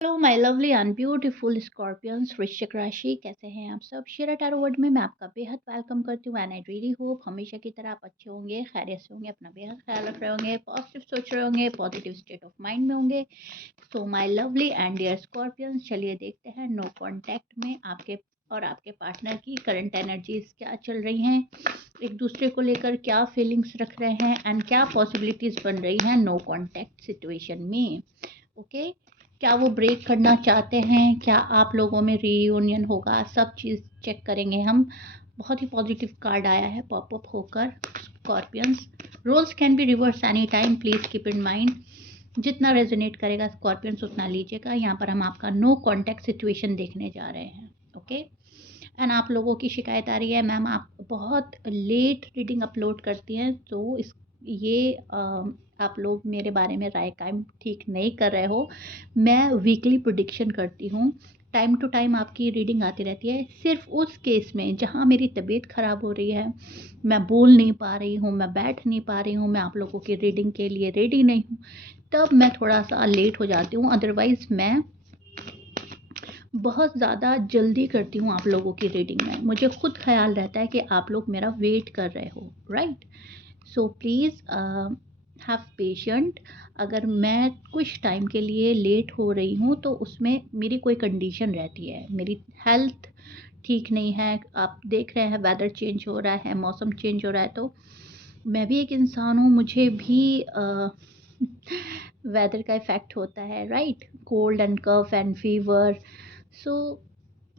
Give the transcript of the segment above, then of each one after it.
Hello my lovely and beautiful scorpions वृश्चिक राशि, कैसे हैं आप सब। शेरा टैरो वर्ड में मैं आपका बेहद वेलकम करती हूँ एंड आई रियली होप हमेशा की तरह आप अच्छे होंगे, खैरियत से होंगे, अपना बेहद ख्याल रख रहे होंगे, पॉजिटिव सोच रहे होंगे, पॉजिटिव स्टेट ऑफ माइंड में होंगे। So my lovely and dear scorpions, चलिए देखते हैं नो कॉन्टैक्ट में आपके और आपके पार्टनर की करंट एनर्जीज क्या चल रही हैं, एक दूसरे को लेकर क्या फीलिंग्स रख रहे हैं एंड क्या पॉसिबिलिटीज बन रही हैं नो कॉन्टैक्ट सिचुएशन में। ओके, क्या वो ब्रेक करना चाहते हैं, क्या आप लोगों में रीयूनियन होगा, सब चीज़ चेक करेंगे हम। बहुत ही पॉजिटिव कार्ड आया है पॉपअप होकर scorpions. Roles can be reverse any time, please keep in mind. जितना रेजोनेट करेगा स्कॉर्पियंस उतना लीजिएगा। यहाँ पर हम आपका नो कॉन्टैक्ट सिचुएशन देखने जा रहे हैं। ओके, एंड आप लोगों की शिकायत आ रही है मैम आप बहुत लेट रीडिंग अपलोड करती हैं, तो इस ये आप लोग मेरे बारे में राय कायम ठीक नहीं कर रहे हो। मैं वीकली प्रिडिक्शन करती हूँ, टाइम टू टाइम आपकी रीडिंग आती रहती है। सिर्फ उस केस में जहाँ मेरी तबीयत ख़राब हो रही है, मैं बोल नहीं पा रही हूँ, मैं बैठ नहीं पा रही हूँ, मैं आप लोगों की रीडिंग के लिए रेडी नहीं हूँ, तब मैं थोड़ा सा लेट हो जाती हूँ। अदरवाइज़ मैं बहुत ज़्यादा जल्दी करती हूँ आप लोगों की रीडिंग में। मुझे खुद ख़्याल रहता है कि आप लोग मेरा वेट कर रहे हो, right. So please have patient. अगर मैं कुछ टाइम के लिए लेट हो रही हूँ तो उसमें मेरी कोई कंडीशन रहती है, मेरी हेल्थ ठीक नहीं है। आप देख रहे हैं वेदर चेंज हो रहा है, मौसम चेंज हो रहा है, तो मैं भी एक इंसान हूँ, मुझे भी वेदर का इफ़ेक्ट होता है, right. Cold and cough and fever. So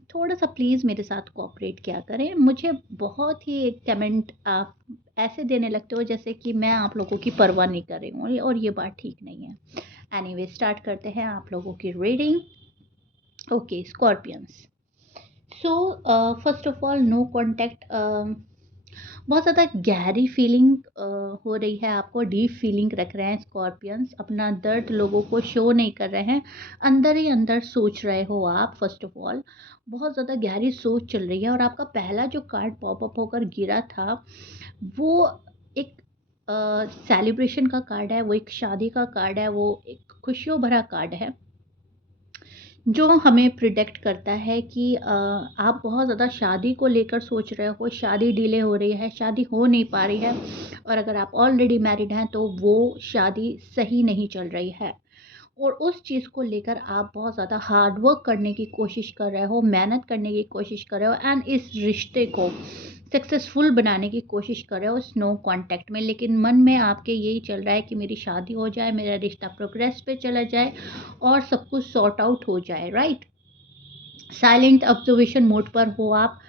थोड़ा-सा प्लीज़ मेरे साथ कोऑपरेट किया करें। मुझे बहुत ही कमेंट आप ऐसे देने लगते हो जैसे कि मैं आप लोगों की परवाह नहीं कर रही हूँ, और ये बात ठीक नहीं है। एनीवे स्टार्ट करते हैं आप लोगों की reading. Okay scorpions, so first of all no contact. बहुत ज़्यादा गहरी फीलिंग हो रही है आपको, डीप फीलिंग रख रहे हैं स्कॉर्पियंस। अपना दर्द लोगों को शो नहीं कर रहे हैं, अंदर ही अंदर सोच रहे हो आप। फर्स्ट ऑफ ऑल बहुत ज़्यादा गहरी सोच चल रही है, और आपका पहला जो कार्ड पॉपअप होकर गिरा था वो एक सेलिब्रेशन का कार्ड है, वो एक शादी का कार्ड है, वो एक खुशियों भरा कार्ड है जो हमें प्रिडिक्ट करता है कि आप बहुत ज़्यादा शादी को लेकर सोच रहे हो, शादी डिले हो रही है, शादी हो नहीं पा रही है, और अगर आप ऑलरेडी मैरिड हैं तो वो शादी सही नहीं चल रही है, और उस चीज़ को लेकर आप बहुत ज़्यादा हार्ड वर्क करने की कोशिश कर रहे हो, मेहनत करने की कोशिश कर रहे हो, एंड इस रिश्ते को सक्सेसफुल बनाने की कोशिश कर रहे हो स्नो कॉन्टैक्ट में। लेकिन मन में आपके यही चल रहा है कि मेरी शादी हो जाए, मेरा रिश्ता प्रोग्रेस पे चला जाए और सब कुछ सॉर्ट आउट हो जाए, राइट। साइलेंट ऑब्जर्वेशन मोड पर हो आप,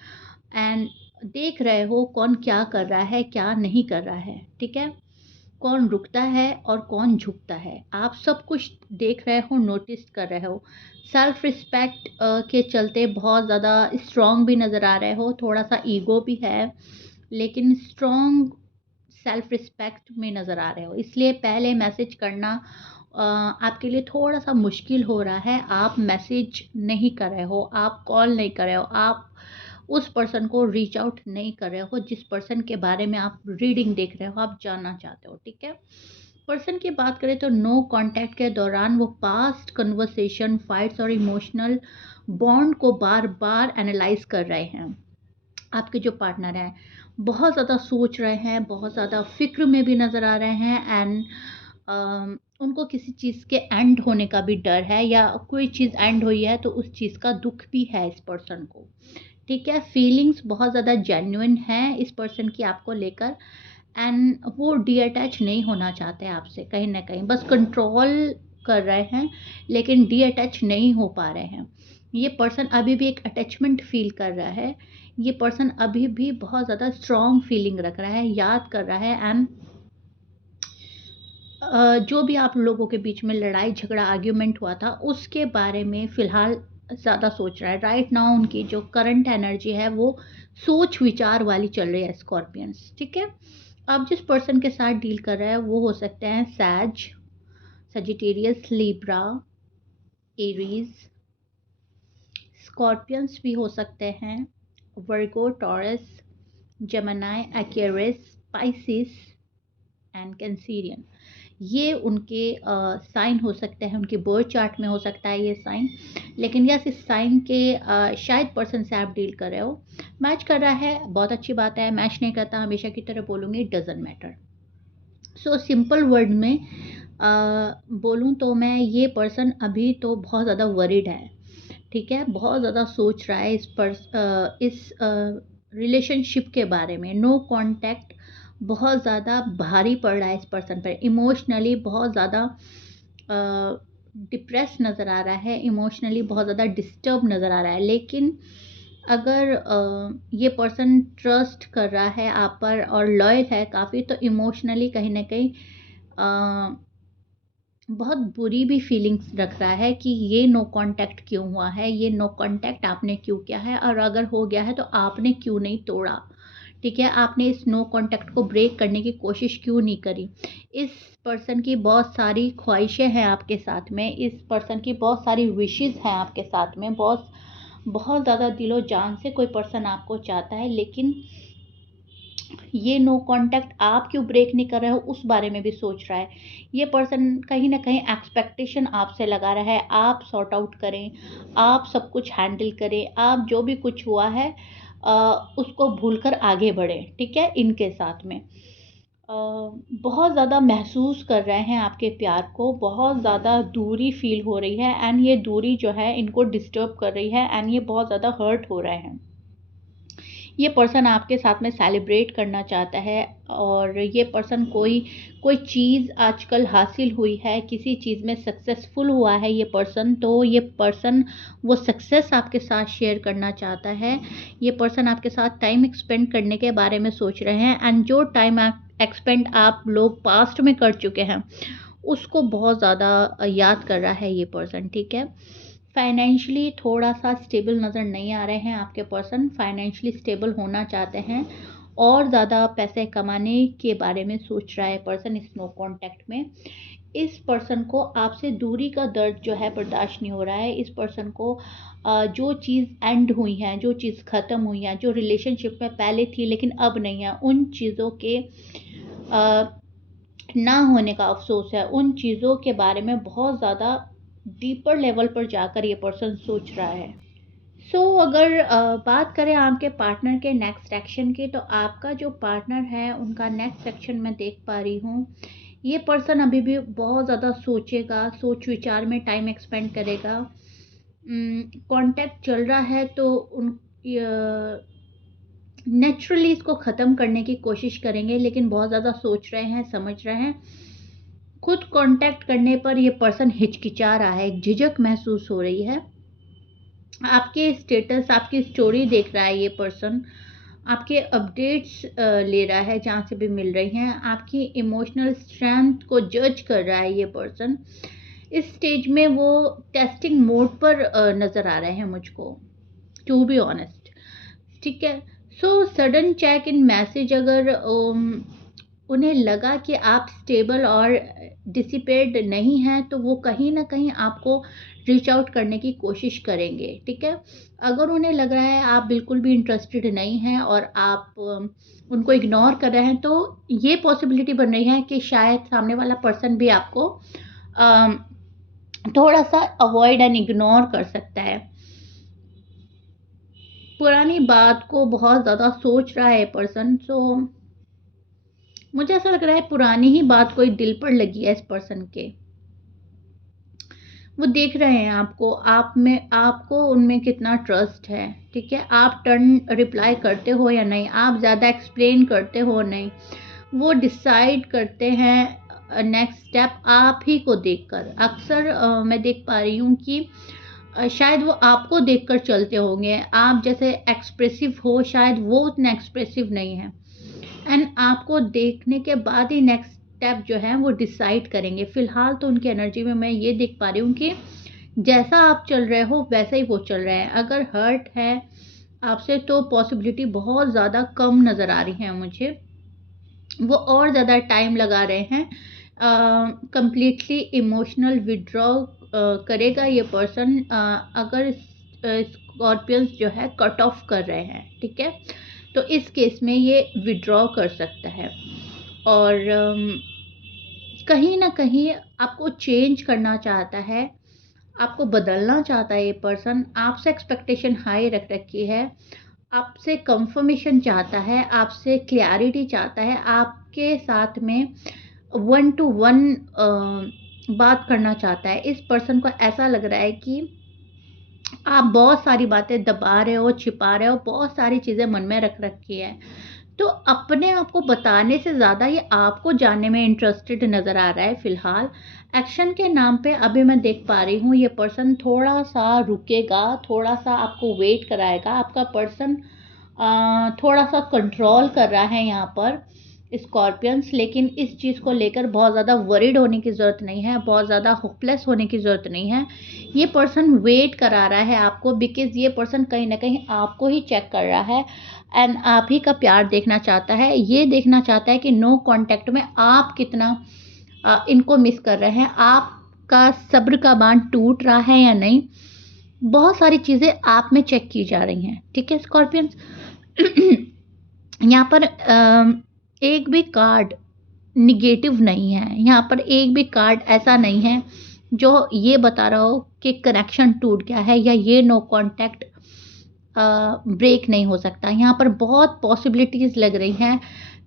एंड देख रहे हो कौन क्या कर रहा है, क्या नहीं कर रहा है, ठीक है। कौन रुकता है और कौन झुकता है, आप सब कुछ देख रहे हो, नोटिस कर रहे हो। सेल्फ रिस्पेक्ट के चलते बहुत ज़्यादा स्ट्रॉन्ग भी नज़र आ रहे हो, थोड़ा सा ईगो भी है, लेकिन स्ट्रॉन्ग सेल्फ रिस्पेक्ट में नज़र आ रहे हो। इसलिए पहले मैसेज करना आपके लिए थोड़ा सा मुश्किल हो रहा है। आप मैसेज नहीं कर रहे हो, आप कॉल नहीं कर रहे हो, आप उस पर्सन को रीच आउट नहीं कर रहे हो जिस पर्सन के बारे में आप रीडिंग देख रहे हो, आप जानना चाहते हो, ठीक है। पर्सन की बात करें तो नो कांटेक्ट के दौरान वो पास्ट कन्वर्सेशन, फाइट्स और इमोशनल बॉन्ड को बार बार एनालाइज कर रहे हैं। आपके जो पार्टनर हैं बहुत ज़्यादा सोच रहे हैं, बहुत ज़्यादा फ़िक्र में भी नज़र आ रहे हैं, एंड उनको किसी चीज़ के एंड होने का भी डर है, या कोई चीज़ एंड हुई है तो उस चीज़ का दुख भी है इस पर्सन को, ठीक है। फीलिंग्स बहुत ज़्यादा जेन्युइन हैं इस पर्सन की आपको लेकर, एंड वो डीअटैच नहीं होना चाहते आपसे, कहीं ना कहीं बस कंट्रोल कर रहे हैं, लेकिन डीअटैच नहीं हो पा रहे हैं। ये पर्सन अभी भी एक अटैचमेंट फील कर रहा है, ये पर्सन अभी भी बहुत ज़्यादा स्ट्रॉन्ग फीलिंग रख रहा है, याद कर रहा है, एंड जो भी आप लोगों के बीच में लड़ाई झगड़ा आर्ग्यूमेंट हुआ था उसके बारे में फ़िलहाल ज़्यादा सोच रहा है। राइट नाउ उनकी जो करंट एनर्जी है वो सोच विचार वाली चल रही है स्कॉर्पियंस, ठीक है। आप जिस पर्सन के साथ डील कर रहे हैं वो हो सकते हैं सैज, सजिटेरियस, लिब्रा, एरीज। स्कॉर्पियंस भी हो सकते हैं Virgo, Taurus, Gemini, Aquarius, Pisces and Cancerian. ये उनके साइन हो सकते हैं, उनके बर्थ चार्ट में हो सकता है ये साइन। लेकिन यस, इस साइन के शायद पर्सन से आप डील कर रहे हो, मैच कर रहा है, बहुत अच्छी बात है। मैच नहीं करता, हमेशा की तरह बोलूँगी, doesn't matter. So simple word में बोलूँ तो मैं, ये पर्सन अभी तो बहुत ज़्यादा वरीड है, ठीक है? बहुत ज़्यादा सोच रहा है इस रिलेशनशिप के बारे में। नो कॉन्टैक्ट बहुत ज़्यादा भारी पड़ रहा है इस पर्सन पर। इमोशनली बहुत ज़्यादा डिप्रेस नज़र आ रहा है, इमोशनली बहुत ज़्यादा डिस्टर्ब नज़र आ रहा है। लेकिन अगर ये पर्सन ट्रस्ट कर रहा है आप पर और लॉयल है काफ़ी, तो इमोशनली कहीं न कहीं अ, बहुत बुरी भी फीलिंग्स रख रहा है कि ये नो कॉन्टैक्ट क्यों हुआ है, ये नो कॉन्टैक्ट आपने क्यों किया है, और अगर हो गया है तो आपने क्यों नहीं तोड़ा, ठीक है? आपने इस नो कॉन्टैक्ट को ब्रेक करने की कोशिश क्यों नहीं करी? इस पर्सन की बहुत सारी ख्वाहिशें हैं आपके साथ में, इस पर्सन की बहुत सारी विशेज़ हैं आपके साथ में, बहुत बहुत ज़्यादा दिलो-जान से कोई पर्सन आपको चाहता है, लेकिन ये नो कॉन्टैक्ट आप क्यों ब्रेक नहीं कर रहे हो, उस बारे में भी सोच रहा है। ये पर्सन कहीं न कहीं एक्सपेक्टेशन आपसे लगा रहा है, आप सॉर्ट आउट करें, आप सब कुछ हैंडल करें, आप जो भी कुछ हुआ है अ, उसको भूलकर आगे बढ़ें, ठीक है? इनके साथ में। बहुत ज़्यादा महसूस कर रहे हैं आपके प्यार को, बहुत ज़्यादा दूरी फ़ील हो रही है, एंड ये दूरी जो है इनको डिस्टर्ब कर रही है, एंड ये बहुत ज़्यादा हर्ट हो रहे हैं। ये पर्सन आपके साथ में सेलिब्रेट करना चाहता है, और ये पर्सन कोई कोई चीज़ आजकल हासिल हुई है, किसी चीज़ में सक्सेसफुल हुआ है ये पर्सन, तो ये पर्सन वो सक्सेस आपके साथ शेयर करना चाहता है। ये पर्सन आपके साथ टाइम एक्सपेंड करने के बारे में सोच रहे हैं, एंड जो टाइम एक्सपेंड आप लोग पास्ट में कर चुके हैं, उसको बहुत ज़्यादा याद कर रहा है ये पर्सन, ठीक है? फाइनेंशियली थोड़ा-सा स्टेबल नज़र नहीं आ रहे हैं आपके पर्सन, फाइनेंशियली स्टेबल होना चाहते हैं, और ज़्यादा पैसे कमाने के बारे में सोच रहा है पर्सन इस नो कॉन्टैक्ट में। इस पर्सन को आपसे दूरी का दर्द जो है बर्दाश्त नहीं हो रहा है। इस पर्सन को जो चीज़ एंड हुई हैं, जो चीज़ ख़त्म हुई हैं, जो रिलेशनशिप में पहले थी लेकिन अब नहीं है, उन चीज़ों के ना होने का अफ़सोस है। उन चीज़ों के बारे में बहुत ज़्यादा डीपर लेवल पर जाकर ये पर्सन सोच रहा है। अगर बात करें आपके पार्टनर के नेक्स्ट एक्शन की, तो आपका जो पार्टनर है उनका नेक्स्ट एक्शन मैं देख पा रही हूँ। ये पर्सन अभी भी बहुत ज़्यादा सोचेगा, सोच विचार में टाइम एक्सपेंड करेगा। कॉन्टैक्ट चल रहा है तो नेचुरली इसको ख़त्म करने की कोशिश करेंगे, लेकिन बहुत ज़्यादा सोच रहे हैं, समझ रहे हैं। खुद कॉन्टैक्ट करने पर ये पर्सन हिचकिचा रहा है, एक झिझक महसूस हो रही है। आपके स्टेटस, आपकी स्टोरी देख रहा है ये पर्सन, आपके अपडेट्स ले रहा है जहाँ से भी मिल रही हैं, आपकी इमोशनल स्ट्रेंथ को जज कर रहा है ये पर्सन। इस स्टेज में वो टेस्टिंग मोड पर नज़र आ रहे हैं मुझको, टू बी ऑनेस्ट, ठीक है? सडन चेक इन मैसेज, अगर उन्हें लगा कि आप स्टेबल और डिसिपेट नहीं हैं, तो वो कहीं न कहीं आपको रीच आउट करने की कोशिश करेंगे, ठीक है? अगर उन्हें लग रहा है आप बिल्कुल भी इंटरेस्टेड नहीं हैं और आप उनको इग्नोर कर रहे हैं, तो ये पॉसिबिलिटी बन रही है कि शायद सामने वाला पर्सन भी आपको अ, थोड़ा-सा अवॉइड एंड इग्नोर कर सकता है। पुरानी बात को बहुत ज़्यादा सोच रहा है पर्सन, मुझे ऐसा लग रहा है पुरानी ही बात कोई दिल पर लगी है इस पर्सन के। वो देख रहे हैं आपको, आपको उनमें कितना ट्रस्ट है, ठीक है? आप टर्न रिप्लाई करते हो या नहीं, आप ज़्यादा एक्सप्लेन करते हो नहीं। वो डिसाइड करते हैं नेक्स्ट स्टेप आप ही को देखकर। अक्सर मैं देख पा रही हूँ कि शायद वो आपको देखकर चलते होंगे। आप जैसे एक्सप्रेसिव हो, शायद वो उतने एक्सप्रेसिव नहीं हैं। एंड आपको देखने के बाद ही नेक्स्ट स्टेप जो है वो डिसाइड करेंगे। फ़िलहाल तो उनकी एनर्जी में मैं ये देख पा रही हूँ कि जैसा आप चल रहे हो वैसा ही वो चल रहे हैं। अगर हर्ट है आपसे, तो पॉसिबिलिटी बहुत ज़्यादा कम नज़र आ रही है मुझे। वो और ज़्यादा टाइम लगा रहे हैं। कंप्लीटली इमोशनल विथड्रॉ करेगा ये पर्सन, अगर स्कॉर्पियंस जो है कट ऑफ कर रहे हैं, ठीक है? तो इस केस में ये विथड्रॉ कर सकता है। और कहीं न कहीं आपको चेंज करना चाहता है, आपको बदलना चाहता है ये पर्सन, आपसे एक्सपेक्टेशन हाई रख रखी है, आपसे कन्फर्मेशन चाहता है, आपसे क्लैरिटी चाहता है, आपके साथ में वन टू वन बात करना चाहता है। इस पर्सन को ऐसा लग रहा है कि आप बहुत सारी बातें दबा रहे हो, छिपा रहे हो, बहुत सारी चीज़ें मन में रख रखी है। तो अपने आप को बताने से ज़्यादा ये आपको जानने में इंटरेस्टेड नज़र आ रहा है फ़िलहाल। एक्शन के नाम पे अभी मैं देख पा रही हूँ ये पर्सन थोड़ा-सा रुकेगा, थोड़ा-सा आपको वेट कराएगा। आपका पर्सन थोड़ा-सा कंट्रोल कर रहा है यहाँ पर स्कॉर्पियंस, लेकिन इस चीज़ को लेकर बहुत ज़्यादा वरीड होने की ज़रूरत नहीं है, बहुत ज़्यादा होपलेस होने की ज़रूरत नहीं है। ये पर्सन वेट करा रहा है आपको, बिकॉज़ ये पर्सन कहीं न कहीं आपको ही चेक कर रहा है एंड आप ही का प्यार देखना चाहता है। ये देखना चाहता है कि नो कॉन्टैक्ट में आप कितना इनको मिस कर रहे हैं, आपका सब्र का बाँध टूट रहा है या नहीं। बहुत सारी चीज़ें आप में चेक की जा रही हैं, ठीक है स्कॉर्पियंस? यहाँ पर एक भी कार्ड नेगेटिव नहीं है, यहाँ पर एक भी कार्ड ऐसा नहीं है जो ये बता रहा हो कि कनेक्शन टूट गया है या ये नो कॉन्टैक्ट ब्रेक नहीं हो सकता। यहाँ पर बहुत पॉसिबिलिटीज़ लग रही हैं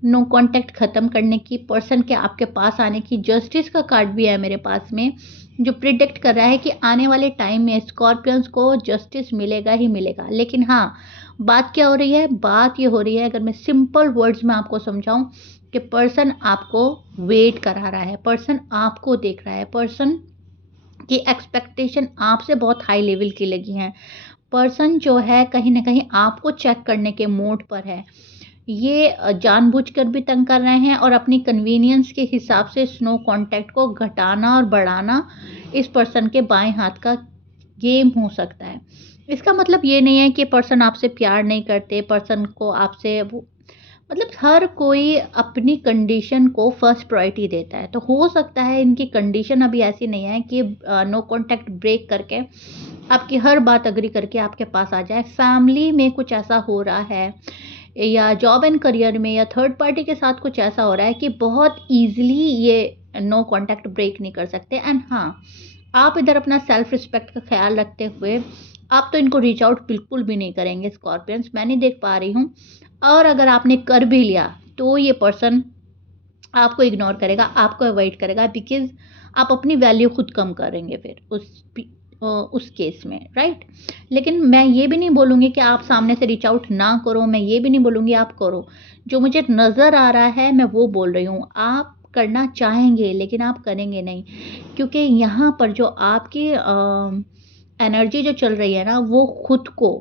नो कॉन्टैक्ट ख़त्म करने की, पर्सन के आपके पास आने की। जस्टिस का कार्ड भी है मेरे पास में, जो प्रिडिक्ट कर रहा है कि आने वाले टाइम में स्कॉर्पियंस को जस्टिस मिलेगा ही मिलेगा। लेकिन हाँ, बात क्या हो रही है? बात ये हो रही है, अगर मैं सिंपल वर्ड्स में आपको समझाऊँ, कि पर्सन आपको वेट करा रहा है, पर्सन आपको देख रहा है, पर्सन की एक्सपेक्टेशन आपसे बहुत हाई लेवल की लगी हैं। पर्सन जो है कहीं न कहीं आपको चेक करने के मोड पर है। ये जानबूझकर भी तंग कर रहे हैं और अपनी कन्वीनियंस के हिसाब से स्नो कॉन्टैक्ट को घटाना और बढ़ाना इस पर्सन के बाएँ हाथ का गेम हो सकता है। इसका मतलब ये नहीं है कि पर्सन आपसे प्यार नहीं करते, पर्सन को आपसे वो मतलब हर कोई अपनी कंडीशन को फर्स्ट प्रायोरिटी देता है। तो हो सकता है इनकी कंडीशन अभी ऐसी नहीं है कि नो कॉन्टैक्ट ब्रेक करके आपकी हर बात एग्री करके आपके पास आ जाए। फैमिली में कुछ ऐसा हो रहा है या जॉब एंड करियर में या थर्ड पार्टी के साथ कुछ ऐसा हो रहा है कि बहुत ईज़िली ये नो कॉन्टैक्ट ब्रेक नहीं कर सकते। एंड हाँ, आप इधर अपना सेल्फ रिस्पेक्ट का ख़्याल रखते हुए आप तो इनको रीच आउट बिल्कुल भी नहीं करेंगे स्कॉर्पियंस, मैं नहीं देख पा रही हूँ। और अगर आपने कर भी लिया तो ये पर्सन आपको इग्नोर करेगा, आपको अवॉइड करेगा, बिकॉज़ आप अपनी वैल्यू खुद कम करेंगे फिर उस केस में, राइट? लेकिन मैं ये भी नहीं बोलूँगी कि आप सामने से रीच आउट ना करो, मैं ये भी नहीं बोलूँगी आप करो। जो मुझे नज़र आ रहा है मैं वो बोल रही हूँ। आप करना चाहेंगे लेकिन आप करेंगे नहीं, क्योंकि यहाँ पर जो आपकी एनर्जी जो चल रही है ना, वो खुद को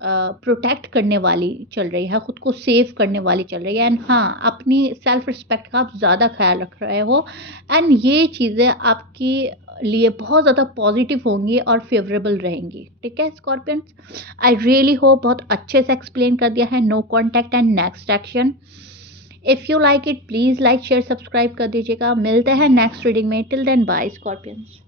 प्रोटेक्ट करने वाली चल रही है, खुद को सेव करने वाली चल रही है। एंड हाँ, अपनी सेल्फ रिस्पेक्ट का आप ज़्यादा ख़्याल रख रहे हो एंड ये चीज़ें आपके लिए बहुत ज़्यादा पॉजिटिव होंगी और फेवरेबल रहेंगी, ठीक है स्कॉर्पियंस? आई रियली होप बहुत अच्छे से एक्सप्लेन कर दिया है no contact and next action. If you like it please like share subscribe कर दीजिएगा। मिलते हैं नेक्स्ट रीडिंग में। Till then bye Scorpions.